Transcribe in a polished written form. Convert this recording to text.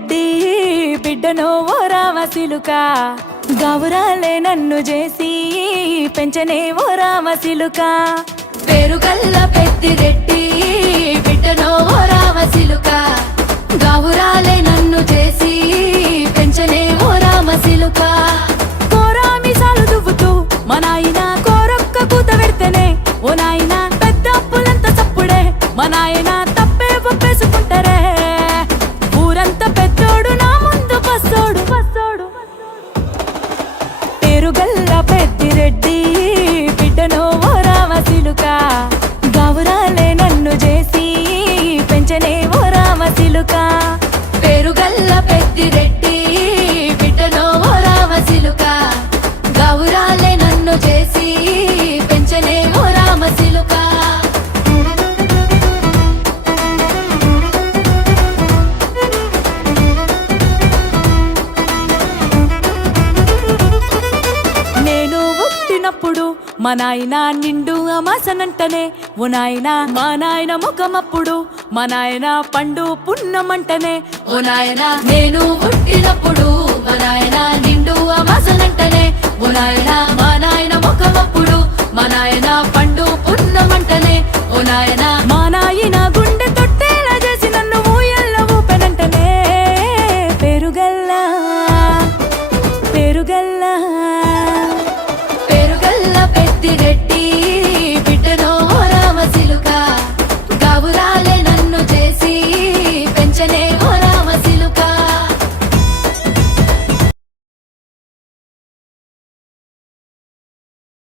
రెడ్డి బిడ్డనో ఓ రామసిలుక గౌరాలే నన్ను చేసి పెంచనే ఓ రామసిలుక పేరుగల్ల పెద్దిరెడ్డి బిడ్డనో ఓ రామసిలుక గౌరాలే నన్ను చేసి పెంచనే ఓ రామసిలుక కోరామిసాలు దువ్వుతూ మా నాయన కోరొక్క కూత పెడితేనే ఓ నాయన పెద్ద అప్పులంత చప్పుడే మా నాయన తప్పే ఒప్పేసుకుంటారే ఊరంతా పెద్దోడు నా ముందు బస్సోడు బస్సోడు పేరుగల్ల పెద్దిరెడ్డి బిడ్డనో ఓ రామసిలుక గౌరాలే నన్ను చేసి పెంచనే ఓ రామసిలుక పేరుగల్ల పెద్దిరెడ్డి బిడ్డనో ఓ రామసిలుక గౌరాలే నన్ను చేసి పెంచనే ఓ రామసిలుక నేను పుట్టినప్పుడు మా నాయన నిండు అమాసనంటనే ఓ నాయన మా నాయన ముఖమప్పుడు మా నాయన పండు పున్నమంటనే ఓ నాయనా నేను పుట్టినప్పుడు మా నాయన నిండు అమాసనంటనే ఓ నాయనా మా నాయన ముఖమప్పుడు మా నాయన పండు పున్నమంటనే ఓ నాయనా మా నాయన గుండె తొట్టేలా చేసి నన్ను ఊయల్ల ఊపెనంటనే పేరుగల్లా పేరుగల్లా